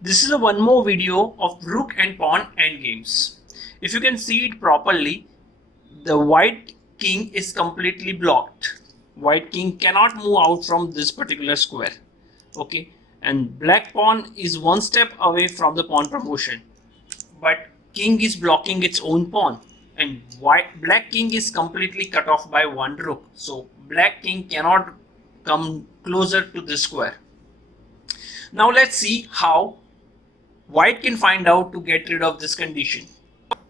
This is a one more video of Rook and Pawn endgames. If you can see it properly, the white king is completely blocked. White king cannot move out from this particular square. Okay, and black pawn is one step away from the pawn promotion, but king is blocking its own pawn, and black king is completely cut off by one rook. So black king cannot come closer to this square. Now let's see how white can find out to get rid of this condition.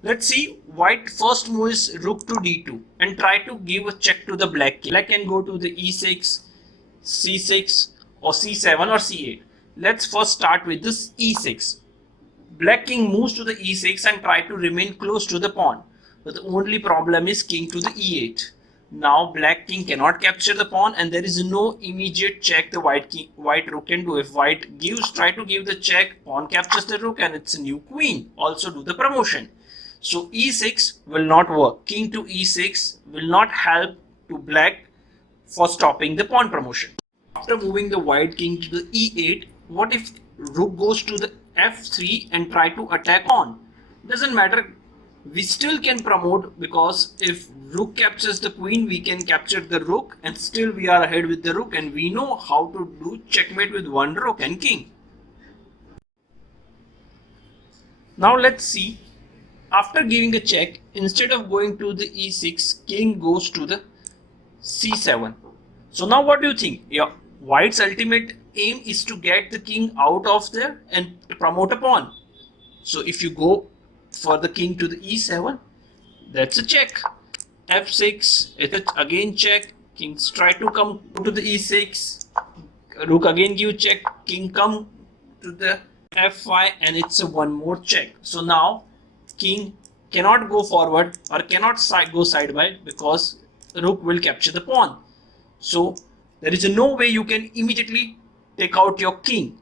Let's see, white first move is rook to d2 and try to give a check to the black king. Black can go to the e6, c6 or c7 or c8. Let's first start with this e6. Black king moves to the e6 and try to remain close to the pawn. But the only problem is king to the e8. Now black king cannot capture the pawn and there is no immediate check the white rook can do. If white try to give the check, pawn captures the rook and it's a new queen. Also do the promotion. So e6 will not work. King to e6 will not help to black for stopping the pawn promotion. After moving the white king to the e8, what if rook goes to the f3 and try to attack pawn? Doesn't matter. We still can promote, because if rook captures the queen, we can capture the rook and still we are ahead with the rook, and we know how to do checkmate with one rook and king. Now let's see, after giving a check, instead of going to the e6, king goes to the c7. So now what do you think? Yeah, white's ultimate aim is to get the king out of there and promote a pawn. So if you go for the king to the e7, that's a check. f6, it's again check. Kings try to come to the e6, rook again give check, king come to the f5 and it's a one more check. So now king cannot go forward or cannot go side by, because rook will capture the pawn. So there is no way you can immediately take out your king.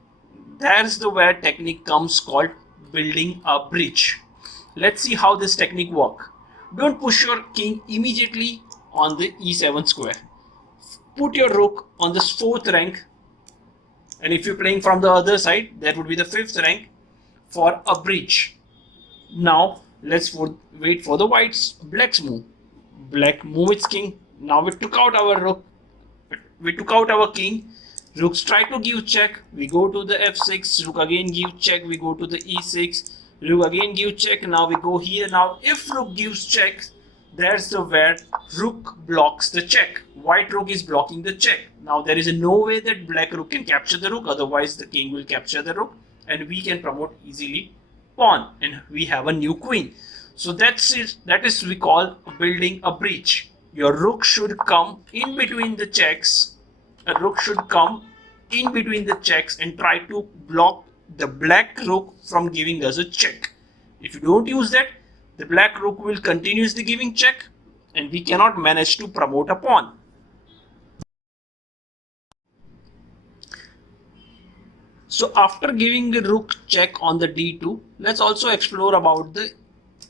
There's the where technique comes called building a bridge. Let's see how this technique works. Don't push your king immediately on the e7 square. Put your rook on the 4th rank, and if you're playing from the other side, that would be the 5th rank for a bridge. Now let's wait for the black's move. Black move its king. Now we took out our rook. We took out our king. Rooks try to give check. We go to the f6. Rook again give check. We go to the e6. Rook again give check. Now we go here. Now if rook gives check, there's the where rook blocks the check. White rook is blocking the check. Now there is no way that black rook can capture the rook. Otherwise the king will capture the rook and we can promote easily pawn and we have a new queen. So that's it. That is we call building a bridge. Your rook should come in between the checks. A rook should come in between the checks and try to block the black rook from giving us a check. If you don't use that, the black rook will continuously giving check and we cannot manage to promote a pawn. So after giving the rook check on the d2, let's also explore about the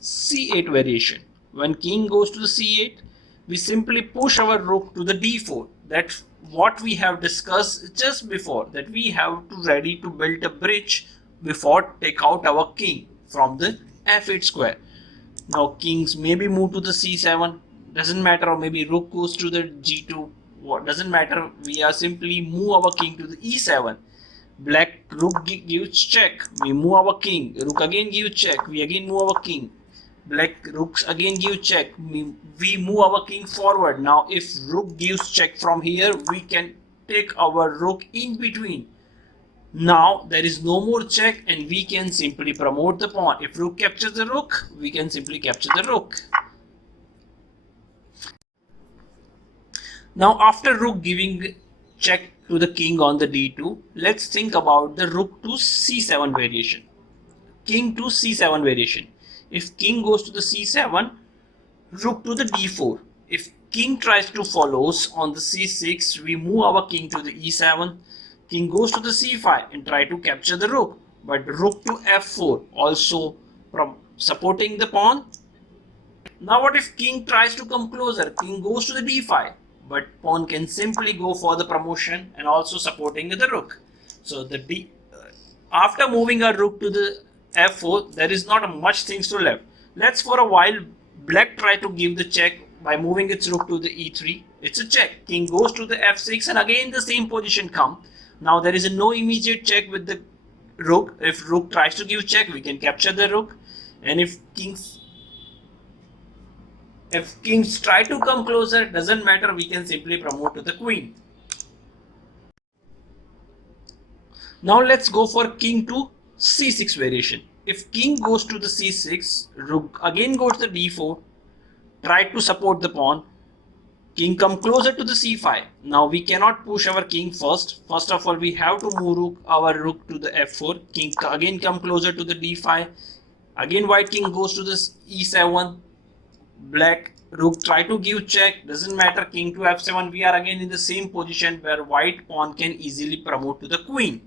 c8 variation. When king goes to the c8, we simply push our rook to the d4. That's what we have discussed just before, that we have to ready to build a bridge before take out our king from the f8 square. Now kings maybe move to the c7, doesn't matter, or maybe rook goes to the g2, what doesn't matter, we are simply move our king to the e7. Black rook gives check, we move our king, rook again gives check, we again move our king. Black rooks again give check, we move our king forward. Now if rook gives check from here, we can take our rook in between. Now there is no more check and we can simply promote the pawn. If rook captures the rook, we can simply capture the rook. Now after rook giving check to the king on the d2, let's think about the rook to c7 variation. King to c7 variation. If king goes to the c7, rook to the d4. If king tries to follows on the c6, we move our king to the e7. King goes to the c5 and try to capture the rook. But rook to f4, also from supporting the pawn. Now what if king tries to come closer? King goes to the d5. But pawn can simply go for the promotion and also supporting the rook. So the after moving our rook to the f4, there is not much things to left. Let's for a while black try to give the check by moving its rook to the e3. It's a check. King goes to the f6 and again the same position come. Now there is no immediate check with the rook. If rook tries to give check, we can capture the rook. And if kings try to come closer, doesn't matter, we can simply promote to the queen. Now let's go for king to c6 variation. If king goes to the c6, rook again goes to d4, try to support the pawn. King come closer to the c5. Now we cannot push our king first. First of all, we have to move our rook to the f4. King again come closer to the d5. Again white king goes to the e7. Black rook try to give check. Doesn't matter. King to f7. We are again in the same position where white pawn can easily promote to the queen.